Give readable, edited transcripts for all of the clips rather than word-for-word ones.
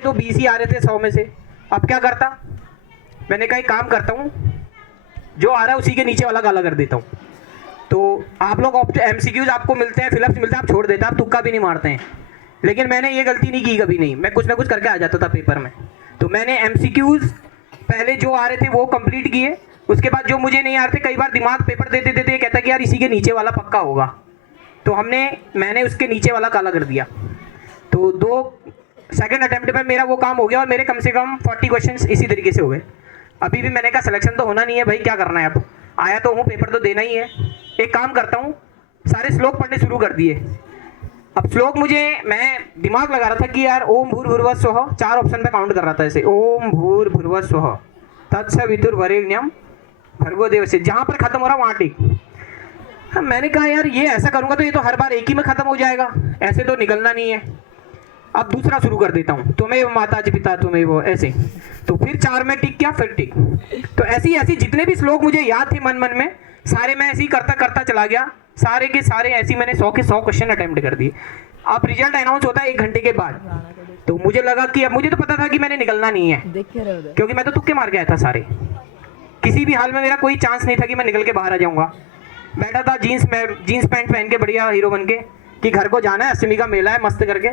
तो 20 ही आ रहे थे 100 में से। अब क्या करता, मैंने कहा एक काम करता हूँ, जो आ रहा है उसी के नीचे वाला काला कर देता हूँ। तो आप लोग MCQs आपको मिलते हैं, फिलअप्स मिलते हैं, आप छोड़ देते हैं, आप तुक्का भी नहीं मारते हैं। लेकिन मैंने ये गलती नहीं की कभी नहीं, मैं कुछ ना कुछ करके आ जाता था पेपर में। तो मैंने MCQs पहले जो आ रहे थे वो कंप्लीट किए, उसके बाद जो मुझे नहीं आ रहे थे, कई बार दिमाग पेपर देते देते ये कहता कि यार इसी के नीचे वाला पक्का होगा, तो मैंने उसके नीचे वाला काला कर दिया। तो 2 सेकंड अटेम्प्ट में मेरा वो काम हो गया और मेरे कम से कम 40 क्वेश्चंस इसी तरीके से हो गए। अभी भी मैंने कहा सिलेक्शन तो होना नहीं है भाई, क्या करना है, अब आया तो हूँ, पेपर तो देना ही है। एक काम करता हूँ, सारे श्लोक पढ़ने शुरू कर दिए। अब श्लोक मैं दिमाग लगा रहा था कि यार ओम भूर्भुवः स्वः, 4 ऑप्शन पे काउंट कर रहा था ऐसे, ओम भूर्भुवः स्वः तत्सवितुर्वरेण्यम भर्गो देवस्य, जहाँ पर खत्म हो रहा वहाँ टिक। हाँ, मैंने कहा यार ये ऐसा करूँगा तो ये तो हर बार एक ही में खत्म हो जाएगा, ऐसे तो निकलना नहीं है। अब दूसरा शुरू कर देता हूँ, तुम्हें माता जी पिता तुम्हें वो, ऐसे। तो फिर 4 में टिक किया, फिर टिक। तो ऐसी जितने भी श्लोक मुझे याद थे मन में, सारे मैं ऐसे ही करता करता चला गया, सारे के सारे ऐसे मैंने 100 के 100 क्वेश्चन अटेम्प्ट कर दिए। अब रिजल्ट अनाउंस होता है 1 घंटे के बाद। तो मुझे लगा कि अब मुझे तो पता था कि मैंने निकलना नहीं है, क्योंकि मैं तो तुक्के मार के आया था सारे। किसी भी हाल में मेरा कोई चांस नहीं था कि मैं निकल के बाहर आ जाऊंगा। बैठा था जीन्स पैंट पहन के बढ़िया हीरो बन के कि घर को जाना है, अष्टमी का मेला है मस्त करके।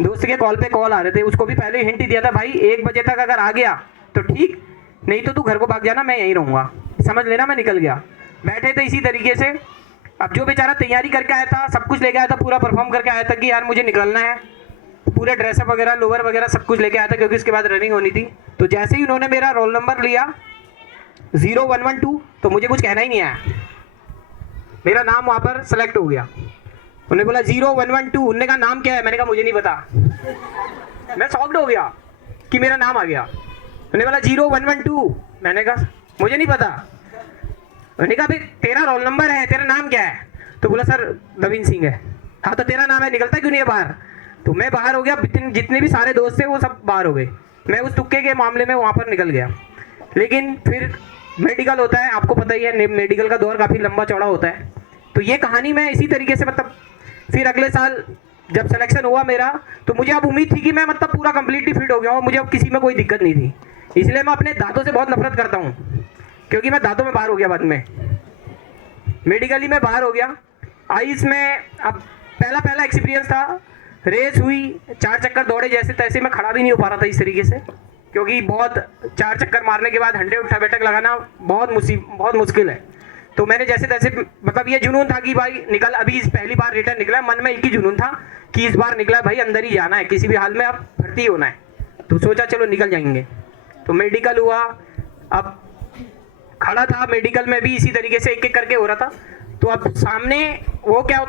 दोस्त के कॉल पे कॉल आ रहे थे, उसको भी पहले हिंट दिया था भाई 1 बजे तक अगर आ गया तो ठीक, नहीं तो तू घर को भाग जाना, मैं यहीं रहूँगा, समझ लेना। मैं निकल गया। बैठे थे इसी तरीके से। अब जो बेचारा तैयारी करके आया था, सब कुछ लेके आया था, पूरा परफॉर्म करके आया था कि यार मुझे निकलना है, पूरे ड्रेसअप वगैरह लोअर वगैरह सब कुछ लेके आया था, क्योंकि उसके बाद रनिंग होनी थी। तो जैसे ही उन्होंने मेरा रोल नंबर लिया 0112, तो मुझे कुछ कहना ही नहीं आया, मेरा नाम वहाँ पर सेलेक्ट हो गया। उन्होंने बोला 0112, उन्होंने कहा नाम क्या है, मैंने कहा मुझे नहीं पता। मैं शॉक्ड हो गया कि मेरा नाम आ गया। उन्होंने बोला 0112, मैंने कहा मुझे नहीं पता। उन्होंने कहा भाई तेरा रोल नंबर है, तेरा नाम क्या है? तो बोला सर नवीन सिंह है। हाँ तो तेरा नाम है, निकलता क्यों नहीं है बाहर? तो मैं बाहर हो गया, जितने भी सारे दोस्त थे वो सब बाहर हो गए, मैं उस तुक्के के मामले में वहाँ पर निकल गया। लेकिन फिर मेडिकल होता है, आपको पता ही है, मेडिकल का दौर काफ़ी लंबा चौड़ा होता है। तो ये कहानी मैं इसी तरीके से मतलब फिर अगले साल जब सिलेक्शन हुआ मेरा, तो मुझे अब उम्मीद थी कि मैं मतलब पूरा कंप्लीटली फिट हो गया हूँ, मुझे अब किसी में कोई दिक्कत नहीं थी। इसलिए मैं अपने दांतों से बहुत नफरत करता हूँ, क्योंकि मैं दांतों में बाहर हो गया बाद में, मेडिकली में बाहर हो गया। आइस में अब पहला एक्सपीरियंस था, रेस हुई, 4 चक्कर दौड़े, जैसे तैसे मैं खड़ा भी नहीं हो पा रहा था इस तरीके से, क्योंकि बहुत 4 चक्कर मारने के बाद 100 उठा बैठक लगाना बहुत मुश्किल है। तो मैंने जैसे तैसे मतलब ये जुनून था कि भाई निकल, अभी इस पहली बार रिटर्न निकला, मन में एक ही जुनून था कि इस बार निकला भाई, अंदर ही जाना है, किसी भी हाल में अब भर्ती होना है। तो सोचा चलो निकल जाएंगे। तो मेडिकल हुआ, अब खड़ा था मेडिकल में भी इसी तरीके से एक एक करके हो रहा था। तो अब सामने वो क्या